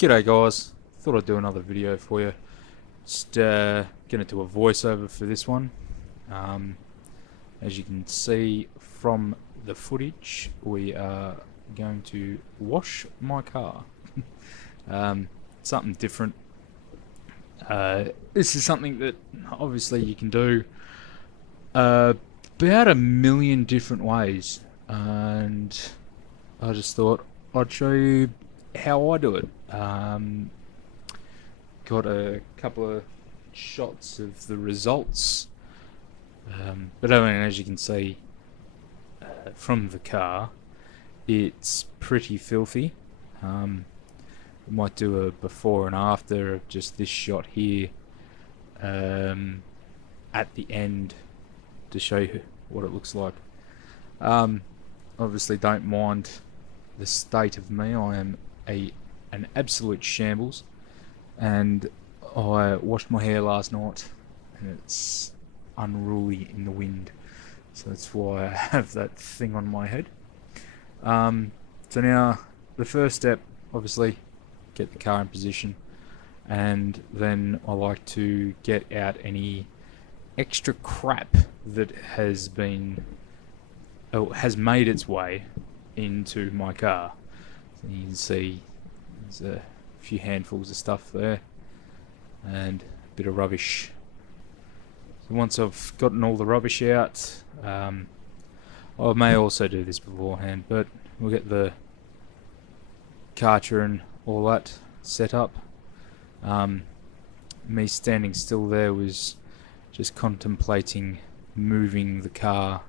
G'day guys, thought I'd do another video for you. Just gonna do a voiceover for this one. Um, as you can see from the footage, we are going to wash my car. Something different. This is something that obviously you can do about a million different ways, and I just thought I'd show you how I do it. Got a couple of shots of the results, but I mean, as you can see from the car, it's pretty filthy. We might do a before and after of just this shot here at the end to show you what it looks like. Obviously, don't mind the state of me. I am an absolute shambles, and I washed my hair last night, and it's unruly in the wind, so that's why I have that thing on my head. So now the first step, obviously, get the car in position, and then I like to get out any extra crap that has made its way into my car. So you can see there's a few handfuls of stuff there and a bit of rubbish. So once I've gotten all the rubbish out, I may also do this beforehand, but we'll get the Karcher and all that set up. Me standing still there was just contemplating moving the car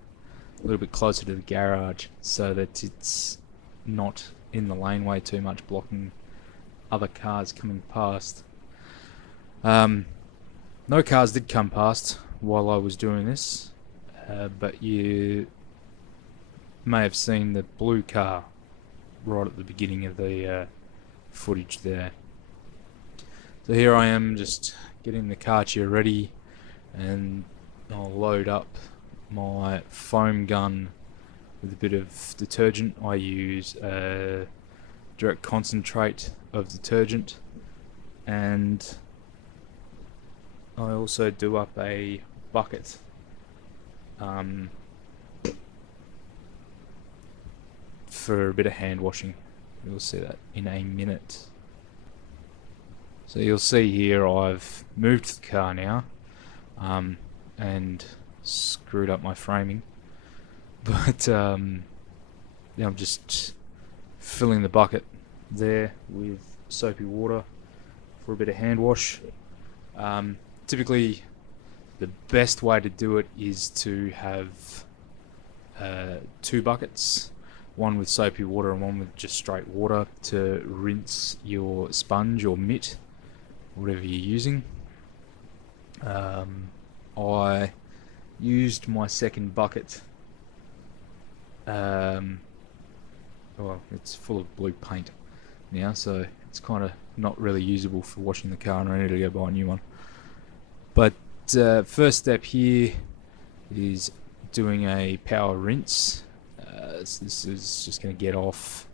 a little bit closer to the garage so that it's not in the laneway too much, blocking other cars coming past. No cars did come past while I was doing this, but you may have seen the blue car right at the beginning of the footage there. So here I am, just getting the Karcher ready, and I'll load up my foam gun with a bit of detergent. I use a direct concentrate of detergent, and I also do up a bucket for a bit of hand washing. You'll see that in a minute. So you'll see here I've moved the car now, and screwed up my framing, but yeah, I'm just filling the bucket there with soapy water for a bit of hand wash. Typically the best way to do it is to have two buckets, one with soapy water and one with just straight water, to rinse your sponge or mitt, whatever you're using. I used my second bucket. Well, it's full of blue paint now, so it's kind of not really usable for washing the car, and I need to go buy a new one. But first step here is doing a power rinse. So this is just going to get off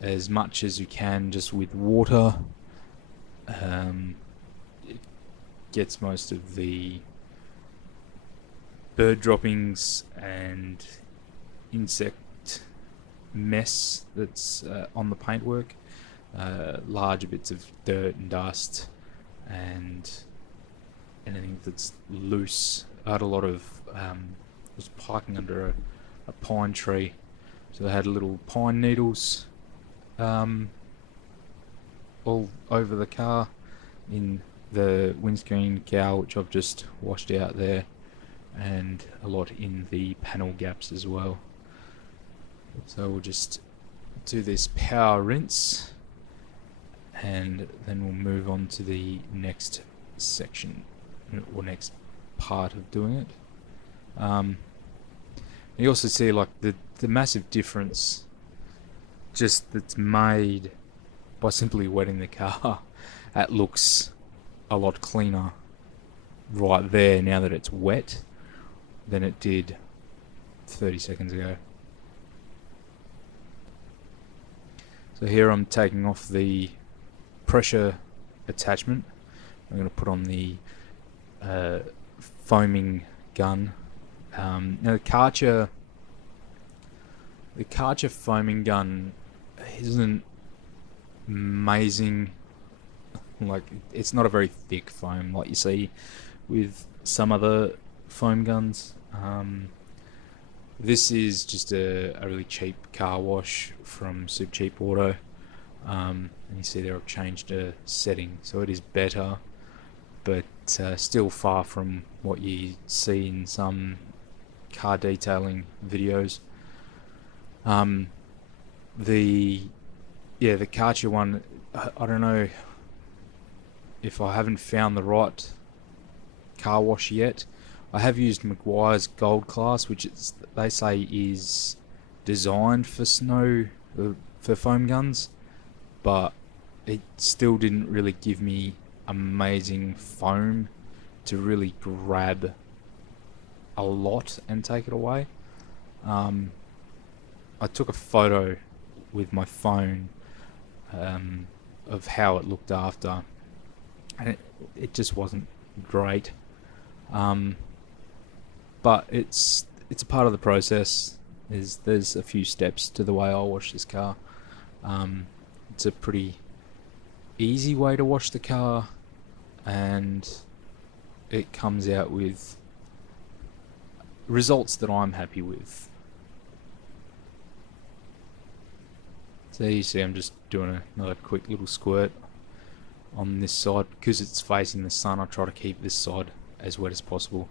as much as you can just with water. It gets most of the bird droppings and insect mess that's on the paintwork, large bits of dirt and dust, and anything that's loose. I had a lot of was parking under a pine tree, so they had little pine needles all over the car, in the windscreen cowl, which I've just washed out there, and a lot in the panel gaps as well. So we'll just do this power rinse, and then we'll move on to the next section or next part of doing it. You also see like the massive difference just that's made by simply wetting the car. That looks a lot cleaner right there now that it's wet than it did 30 seconds ago. So here I'm taking off the pressure attachment. I'm going to put on the foaming gun. Now the Karcher foaming gun isn't amazing. Like, it's not a very thick foam like you see with some other foam guns. This is just a really cheap car wash from Super Cheap Auto. And you see there I've changed a setting, so it is better, but still far from what you see in some car detailing videos. The Karcher one, I don't know if I haven't found the right car wash yet. I have used Meguiar's Gold Class, which they say is designed for for foam guns, but it still didn't really give me amazing foam to really grab a lot and take it away. I took a photo with my phone of how it looked after, and it just wasn't great. But it's a part of the process. There's a few steps to the way I wash this car. It's a pretty easy way to wash the car, and it comes out with results that I'm happy with. So you see I'm just doing another quick little squirt on this side. Because it's facing the sun, I try to keep this side as wet as possible.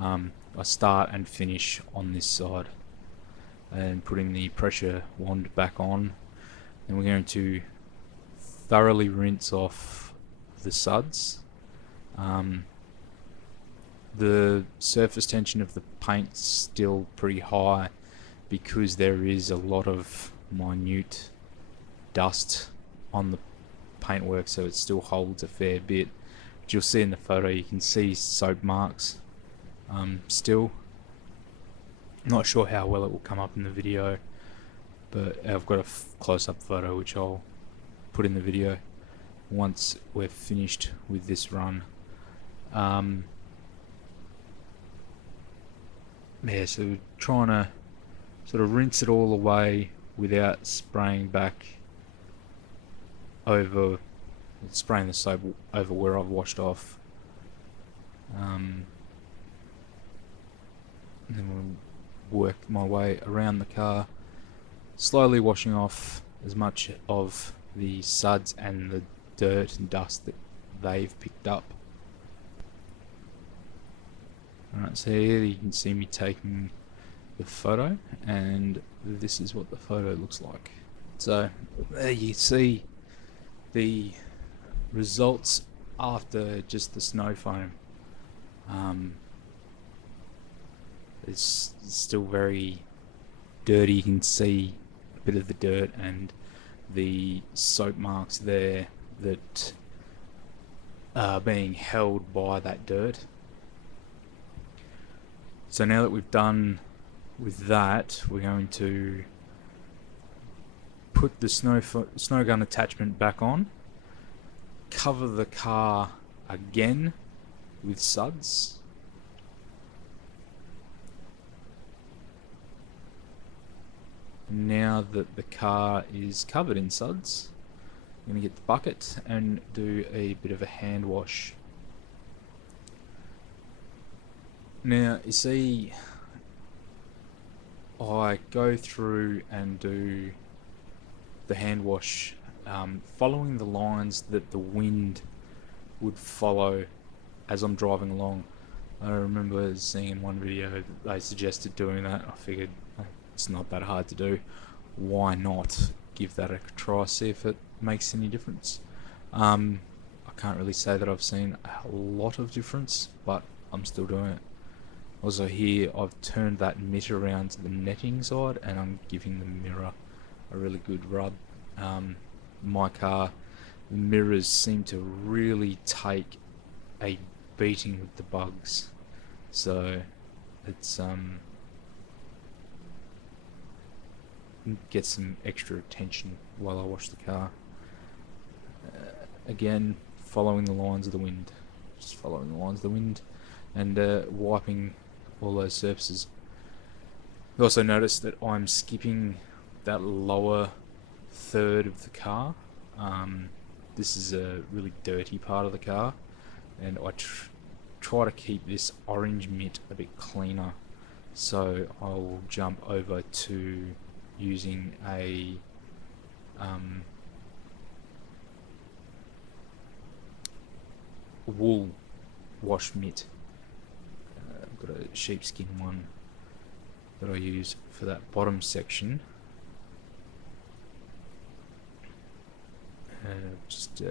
I start and finish on this side, and putting the pressure wand back on. And we're going to thoroughly rinse off the suds. The surface tension of the paint's still pretty high because there is a lot of minute dust on the paintwork, so it still holds a fair bit. But you'll see in the photo, you can see soap marks still. Not sure how well it will come up in the video, but I've got a close-up photo which I'll put in the video once we're finished with this run. Yeah, so we're trying to sort of rinse it all away without spraying the soap over where I've washed off. And then we'll work my way around the car, slowly washing off as much of the suds and the dirt and dust that they've picked up. Alright, so here you can see me taking the photo, and this is what the photo looks like. So there you see the results after just the snow foam. It's still very dirty. You can see a bit of the dirt and the soap marks there that are being held by that dirt. So now that we've done with that, we're going to put the snow gun attachment back on, cover the car again with suds, now that the car is covered in suds, I'm going to get the bucket and do a bit of a hand wash. Now, you see, I go through and do the hand wash following the lines that the wind would follow as I'm driving along. I remember seeing in one video that they suggested doing that. I figured it's not that hard to do. Why not give that a try, see if it makes any difference? I can't really say that I've seen a lot of difference, but I'm still doing it. Also here, I've turned that mitt around to the netting side, and I'm giving the mirror a really good rub. My car, the mirrors seem to really take a beating with the bugs, so it's get some extra attention while I wash the car. again, following the lines of the wind. Just following the lines of the wind and wiping all those surfaces. You also notice that I'm skipping that lower third of the car. This is a really dirty part of the car, and I try to keep this orange mitt a bit cleaner. So I'll jump over to using a wool wash mitt. I've got a sheepskin one that I use for that bottom section. Just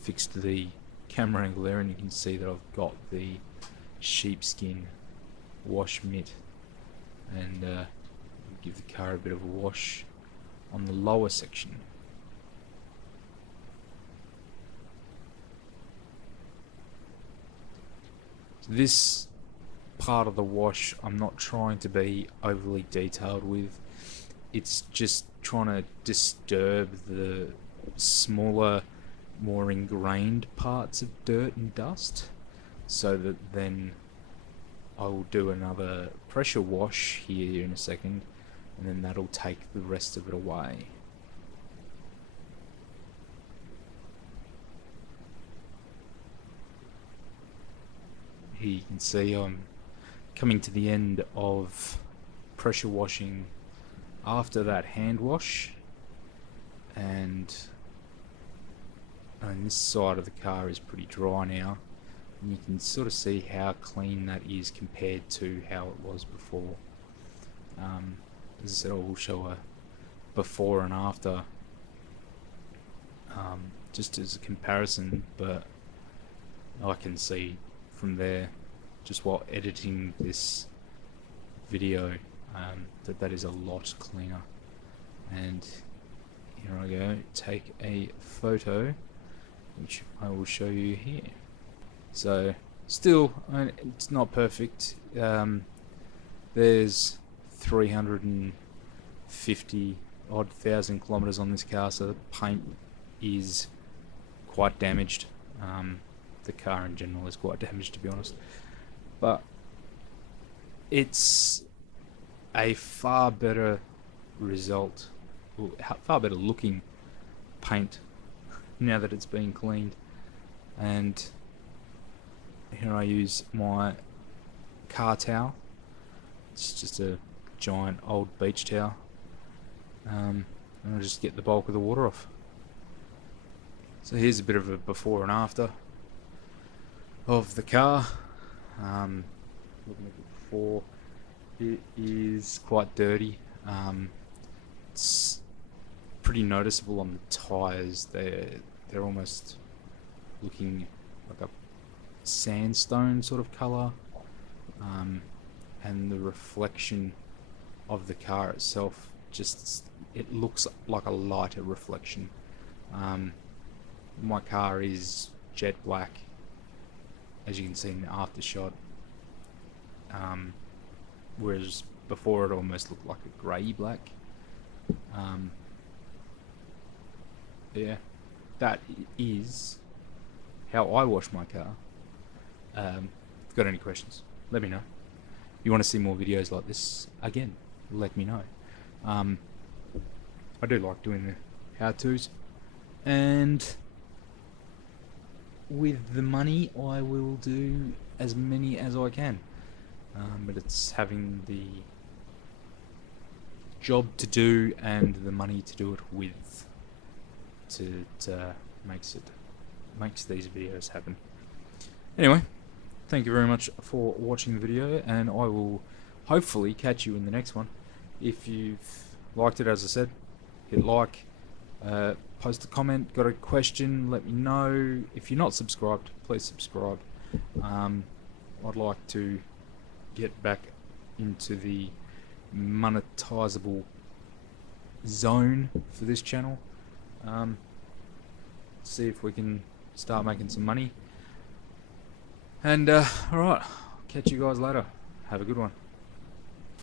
fixed the camera angle there, and you can see that I've got the sheepskin wash mitt, and give the car a bit of a wash on the lower section. So this part of the wash I'm not trying to be overly detailed with. It's just trying to disturb the smaller, more ingrained parts of dirt and dust, so that then I will do another pressure wash here in a second, and then that'll take the rest of it away. Here you can see I'm coming to the end of pressure washing after that hand wash, and this side of the car is pretty dry now, and you can sort of see how clean that is compared to how it was before. As I said, I will show a before and after, just as a comparison, but I can see from there, just while editing this video, that is a lot cleaner. And here I go, take a photo, which I will show you here. So still, it's not perfect. There's 350 odd thousand kilometers on this car, so the paint is quite damaged. The car in general is quite damaged, to be honest, but it's a far better result, or far better looking paint now that it's been cleaned. And here I use my car towel. It's just a giant old beach towel, and I'll just get the bulk of the water off. So here's a bit of a before and after of the car. Looking at it before, it is quite dirty. It's pretty noticeable on the tyres. They're almost looking like a sandstone sort of colour, and the reflection of the car itself, it looks like a lighter reflection. My car is jet black, as you can see in the after shot, whereas before it almost looked like a grey black. Yeah, that is how I wash my car. If you've got any questions, let me know. If you want to see more videos like this, again, let me know. I do like doing the how-tos, and with the money I will do as many as I can, but it's having the job to do and the money to do it with that makes these videos happen. Anyway, thank you very much for watching the video, and I will hopefully catch you in the next one. If you've liked it, as I said, hit like, post a comment, got a question, let me know. If you're not subscribed, please subscribe. I'd like to get back into the monetizable zone for this channel. See if we can start making some money. And alright, catch you guys later. Have a good one.